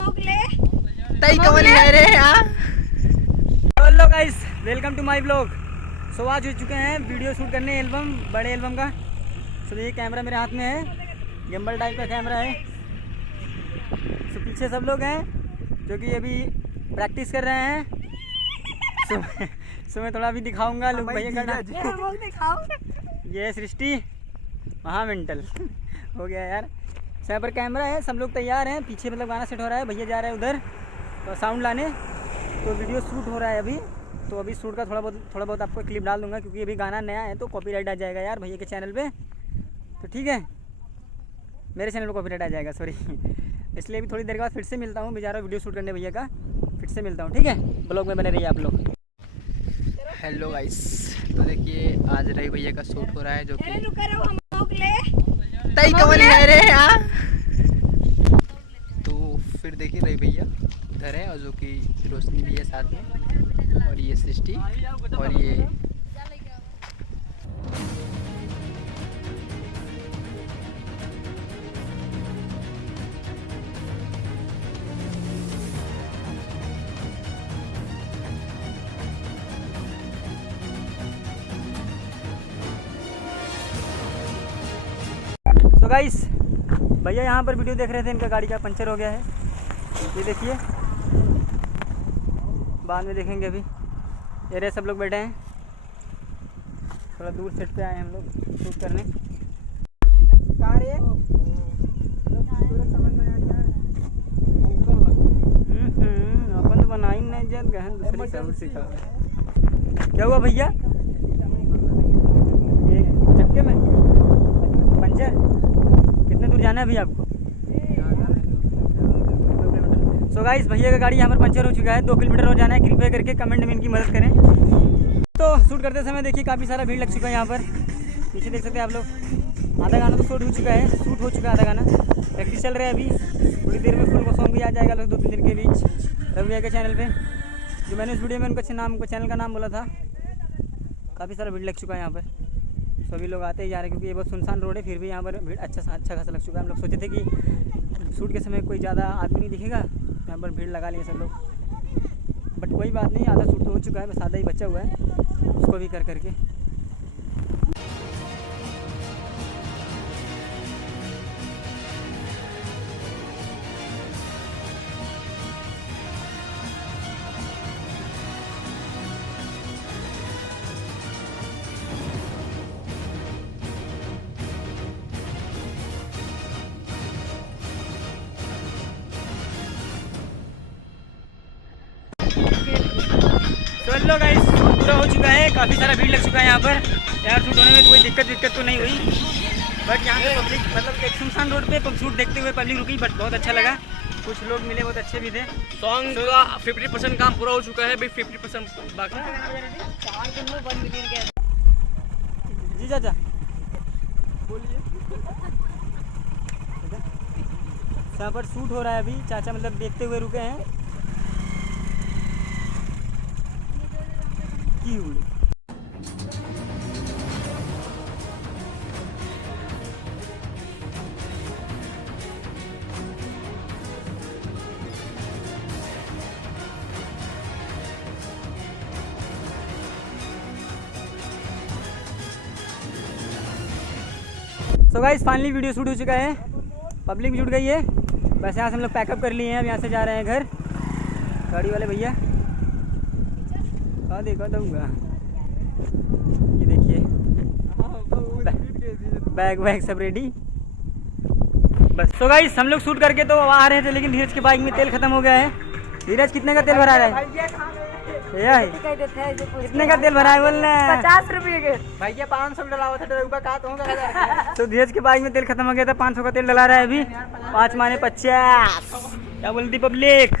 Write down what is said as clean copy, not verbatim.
Hello guys, welcome to my blog. So आज हो चुके हैं वीडियो शूट करने एल्बम, बड़े एल्बम का। सो ये कैमरा मेरे हाथ में है, गिम्बल टाइप का कैमरा है। सो पीछे सब लोग हैं जो कि अभी प्रैक्टिस कर रहे हैं। सो मैं थोड़ा अभी दिखाऊंगा लोग भैया का। ये सृष्टि महामेंटल हो गया यार। यहाँ पर कैमरा है, सब लोग तैयार हैं। पीछे मतलब गाना सेट हो रहा है, भैया जा रहे हैं उधर तो साउंड लाने। तो वीडियो शूट हो रहा है अभी। तो अभी शूट का थोड़ा बहुत आपको क्लिप डाल दूंगा, क्योंकि अभी गाना नया है तो कॉपीराइट आ जाएगा यार भैया के चैनल पे। तो ठीक है, मेरे चैनल पे कॉपीराइट आ जाएगा, सॉरी। इसलिए अभी थोड़ी देर के बाद फिर से मिलता हूँ। बेचारा वीडियो शूट करने भैया का, फिर से मिलता हूँ। ठीक है, ब्लॉग में बने रहिए आप लोग। हेलो गाइस, तो देखिए आज रवि भैया का शूट हो रहा है, जो कि तो फिर देखिए रवि भैया उधर है, और जो कि रोशनी भी है साथ में, और ये सृष्टि और ये तो गाइस, भैया यहाँ पर वीडियो देख रहे थे, इनका गाड़ी का पंचर हो गया है। ये देखिए, बाद में देखेंगे। अभी ये रहे सब लोग बैठे हैं, थोड़ा दूर सेट पे आए हैं हम लोग शूट करने। अपन तो बनाई नहीं जब गहन दूसरी सब सिखा। क्या हुआ भैया? एक चक्के में पंचर। कितने दूर जाना है अभी आपको? सो गाइस, भैया का गाड़ी यहाँ पर पंचर हो चुका है, 2 किलोमीटर और जाना है। कृपया करके कमेंट में इनकी मदद करें। तो शूट करते समय देखिए काफ़ी सारा भीड़ लग चुका है यहाँ पर। पीछे देख सकते हैं आप लोग। आधा गाना तो शूट हो चुका है आधा गाना। प्रैक्टिस चल रहा है अभी। थोड़ी देर में फुल सॉन्ग भी आ जाएगा लोग 2-3 दिन के बीच रवि भैया के चैनल पर। जो मैंने उस वीडियो में उनका चैनल का नाम बोला था। काफ़ी सारा भीड़ लग चुका है यहाँ पर। सभी लोग आते ही जा रहे हैं, क्योंकि ये बहुत सुनसान रोड है। फिर भी यहाँ पर भीड़ अच्छा खासा लग चुका है। हम लोग सोचे थे कि शूट के समय कोई ज़्यादा आदमी नहीं दिखेगा, यहाँ पर भीड़ लगा लिए सब लोग। बट कोई बात नहीं, आधा शूट तो हो चुका है, बस आधा ही बचा हुआ है, उसको भी कर करके। तो हेलो गाइस, पूरा हो चुका है। काफ़ी सारा भीड़ लग चुका है यहाँ पर। यार शूट होने में कोई दिक्कत तो नहीं हुई, बट यहाँ पे पब्लिक मतलब एक सुनसान रोड पे शूट देखते हुए पब्लिक रुकी, बट बहुत अच्छा लगा। कुछ लोग मिले, बहुत अच्छे भी थे। सॉन्ग का 50% काम पूरा हो चुका है, भाई 50% बाकी। जी चाचा बोलिए। यहाँ पर शूट हो रहा है अभी, चाचा मतलब देखते हुए रुके हैं। So guys, finally video shoot हो चुका है, पब्लिक भी जुट गई है। बस यहाँ से हम लोग पैकअप कर लिए हैं। अब यहाँ से जा रहे हैं घर। गाड़ी वाले भैया हाँ देखा दूँगा, ये देखिए बैग सब रेडी बस। तो गाइस, हम लोग शूट करके तो आ रहे थे, लेकिन धीरज के बाइक में तेल खत्म हो गया है। धीरज कितने का तेल भरा रहा है? कितने का तेल भरा है बोलना? 50 रुपये के भैया 500 डला हुआ था। तो धीरज के बाइक में तेल खत्म हो गया था, 500 का तेल डला रहा है अभी। 5 माने 50। क्या बोलती पब्लिक?